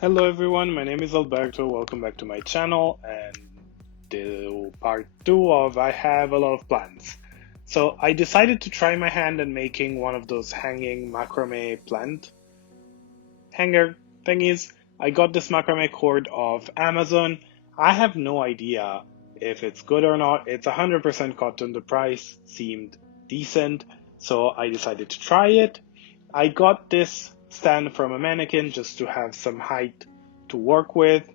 Hello everyone, my name is Alberto. Welcome back to my channel and to part 2 of I have a lot of plans. So I decided to try my hand at making one of those hanging macrame plant hanger thingies. I got this macrame cord off Amazon. I have no idea if it's good or not. It's 100% cotton. The price seemed decent, so I decided to try it. I got this stand from a mannequin just to have some height to work with,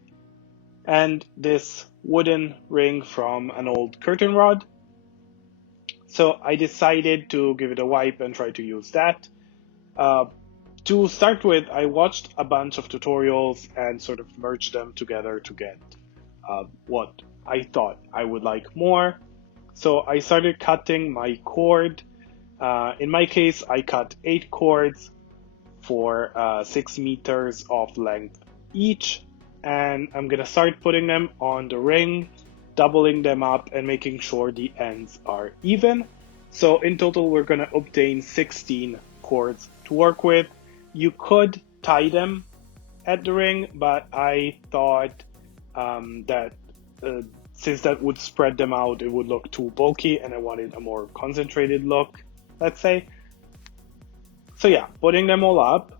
and this wooden ring from an old curtain rod. So I decided to give it a wipe and try to use that. Uh, to start with, I watched a bunch of tutorials and sort of merged them together to get what I thought I would like more. So I started cutting my cord. In my case, I cut 8 cords for 6 meters of length each, and I'm gonna start putting them on the ring, doubling them up and making sure the ends are even. So in total we're gonna obtain 16 cords to work with. You could tie them at the ring, but I thought that uh, since that would spread them out, it would look too bulky and I wanted a more concentrated look, let's say. So yeah, putting them all up.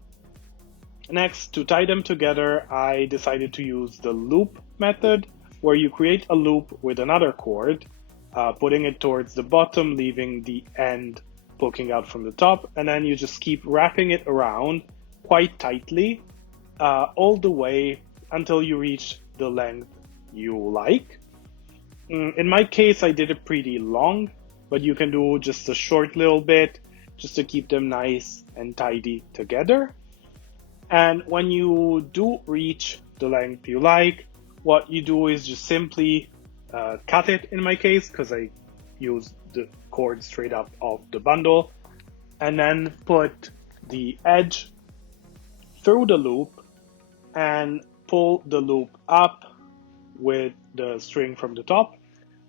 Next, to tie them together, I decided to use the loop method, where you create a loop with another cord, putting it towards the bottom, leaving the end poking out from the top, and then you just keep wrapping it around quite tightly all the way until you reach the length you like. In my case, I did it pretty long, but you can do just a short little bit just to keep them nice and tidy together. And when you do reach the length you like, what you do is just simply cut it in my case, because I use the cord straight up of the bundle, and then put the edge through the loop and pull the loop up with the string from the top.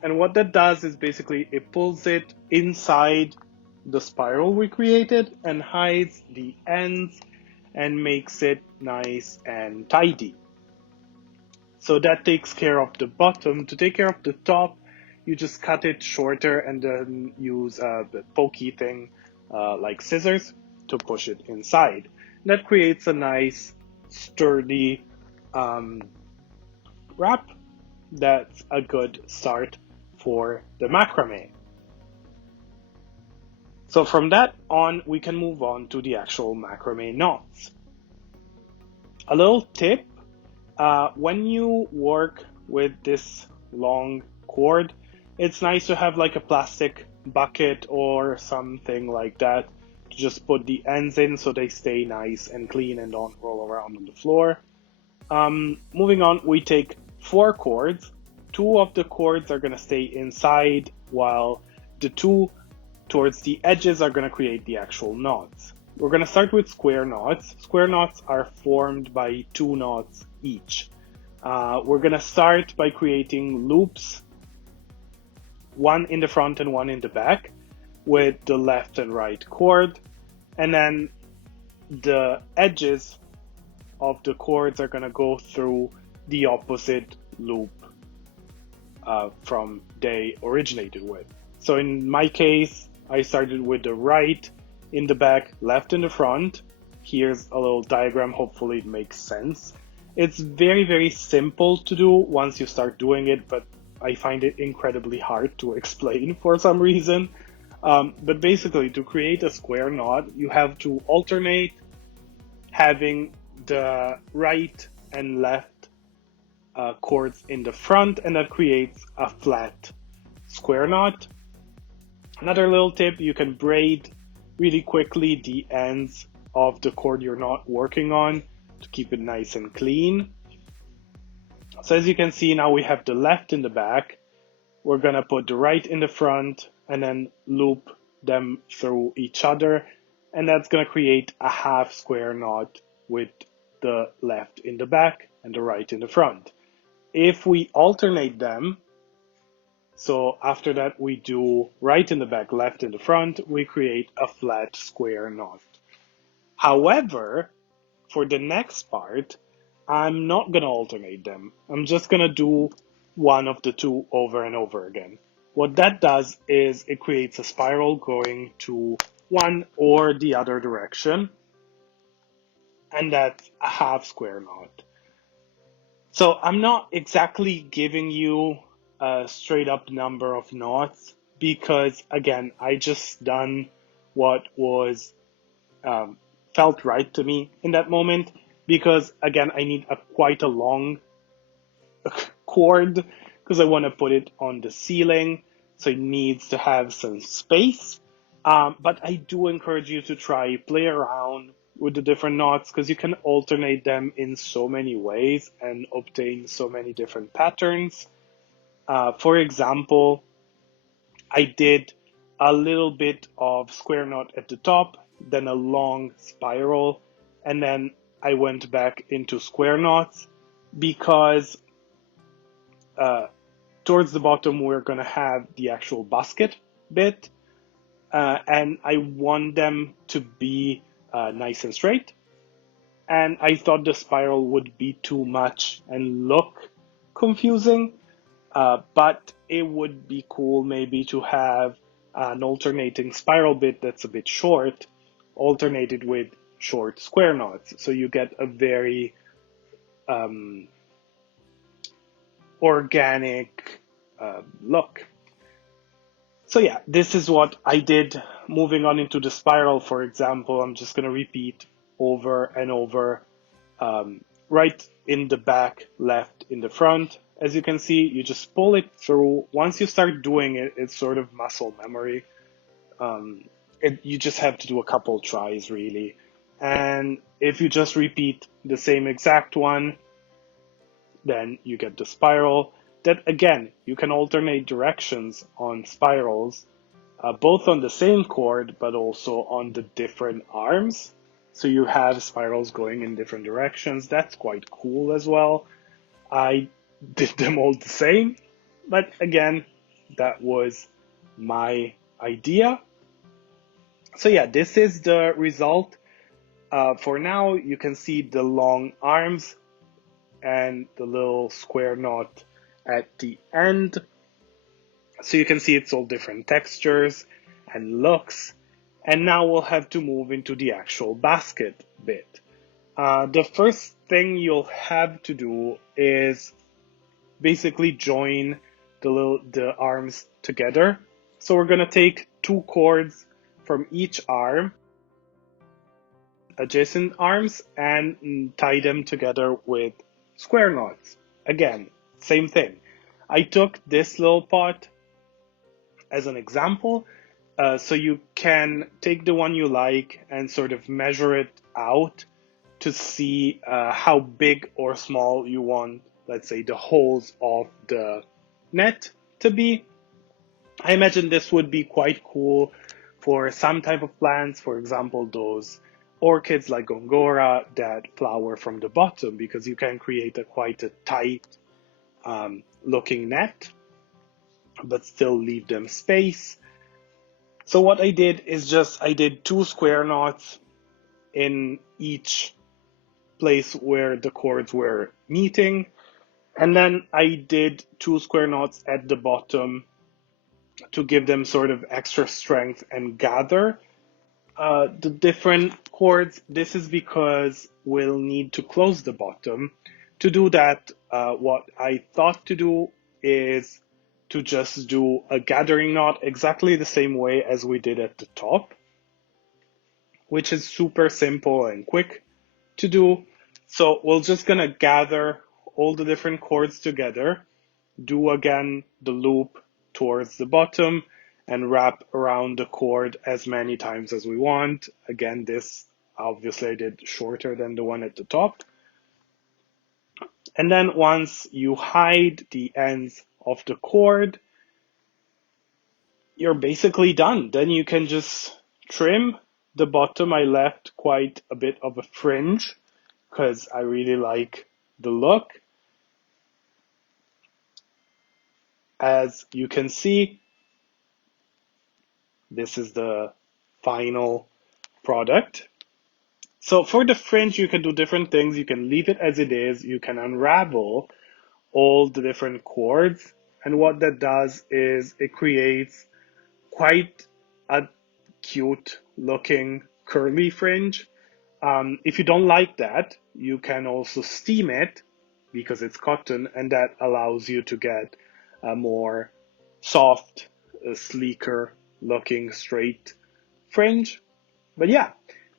And what that does is basically it pulls it inside the spiral we created and hides the ends and makes it nice and tidy. So that takes care of the bottom. To take care of the top, you just cut it shorter and then use the pokey thing like scissors to push it inside. That creates a nice sturdy um, wrap. That's a good start for the macrame. So from that on, we can move on to the actual macrame knots. A little tip, when you work with this long cord, it's nice to have like a plastic bucket or something like that to just put the ends in so they stay nice and clean and don't roll around on the floor. Moving on, we take 4 cords. 2 of the cords are going to stay inside, while the 2 towards the edges are going to create the actual knots. We're going to start with square knots. Square knots are formed by 2 knots each. We're going to start by creating loops, one in the front and one in the back, with the left and right cord. And then the edges of the cords are going to go through the opposite loop from they originated with. So in my case, I started with the right in the back, left in the front. Here's a little diagram, hopefully it makes sense. It's very, very simple to do once you start doing it, but I find it incredibly hard to explain for some reason. But basically, to create a square knot, you have to alternate having the right and left cords in the front, and that creates a flat square knot. Another little tip, you can braid really quickly the ends of the cord you're not working on to keep it nice and clean. So as you can see, now we have the left in the back. We're gonna put the right in the front and then loop them through each other. And that's gonna create a half square knot with the left in the back and the right in the front. If we alternate them, so after that we do right in the back, left in the front, we create a flat square knot. However, for the next part, I'm not going to alternate them. I'm just going to do one of the two over and over again. What that does is it creates a spiral going to one or the other direction, and that's a half square knot. So I'm not exactly giving you a straight up number of knots because, again, I just done what was um, felt right to me in that moment because, again, I need quite a long cord because I want to put it on the ceiling, so it needs to have some space. But I do encourage you to play around with the different knots because you can alternate them in so many ways and obtain so many different patterns. For example, I did a little bit of square knot at the top, then a long spiral, and then I went back into square knots because uh, towards the bottom we're going to have the actual basket bit, and I want them to be nice and straight. And I thought the spiral would be too much and look confusing, but it would be cool maybe to have an alternating spiral bit that's a bit short, alternated with short square knots. So you get a very um, organic look. So yeah, this is what I did. Moving on into the spiral, for example, I'm just going to repeat over and over, right in the back, left in the front. As you can see, you just pull it through. Once you start doing it, it's sort of muscle memory. You just have to do a couple tries, really. And if you just repeat the same exact one, then you get the spiral. That again, you can alternate directions on spirals, both on the same cord, but also on the different arms. So you have spirals going in different directions. That's quite cool as well. I did them all the same, but again, that was my idea. So yeah, this is the result. For now, you can see the long arms and the little square knot at the end. So you can see it's all different textures and looks. And now we'll have to move into the actual basket bit. The first thing you'll have to do is basically join the arms together. So we're going to take two cords from each arm, adjacent arms, and tie them together with square knots. Again, same thing. I took this little part as an example, so you can take the one you like and sort of measure it out to see how big or small you want, let's say, the holes of the net to be. I imagine this would be quite cool for some type of plants, for example, those orchids like Gongora that flower from the bottom, because you can create quite a tight looking net, but still leave them space. So what I did is I did two square knots in each place where the cords were meeting. And then I did two square knots at the bottom to give them sort of extra strength and gather the different cords. This is because we'll need to close the bottom. To do that, what I thought to do is to just do a gathering knot exactly the same way as we did at the top, which is super simple and quick to do. So we're just gonna gather all the different cords together, do again the loop towards the bottom, and wrap around the cord as many times as we want. Again, this obviously I did shorter than the one at the top. And then once you hide the ends of the cord, you're basically done. Then you can just trim the bottom. I left quite a bit of a fringe because I really like the look. As you can see, this is the final product. So for the fringe, you can do different things. You can leave it as it is. You can unravel all the different chords. And what that does is it creates quite a cute looking curly fringe. If you don't like that, you can also steam it because it's cotton, and that allows you to get a more soft, sleeker looking straight fringe. But yeah,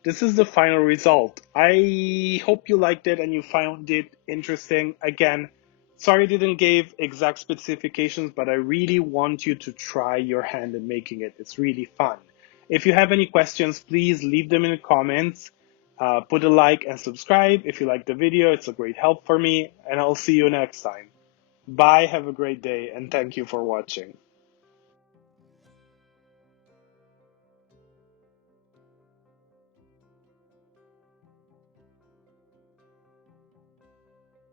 this is the final result. I hope you liked it and you found it interesting. Again, sorry I didn't give exact specifications, but I really want you to try your hand in making it. It's really fun. If you have any questions, please leave them in the comments. Put a like and subscribe if you like the video. It's a great help for me, and I'll see you next time. Bye, have a great day, and thank you for watching.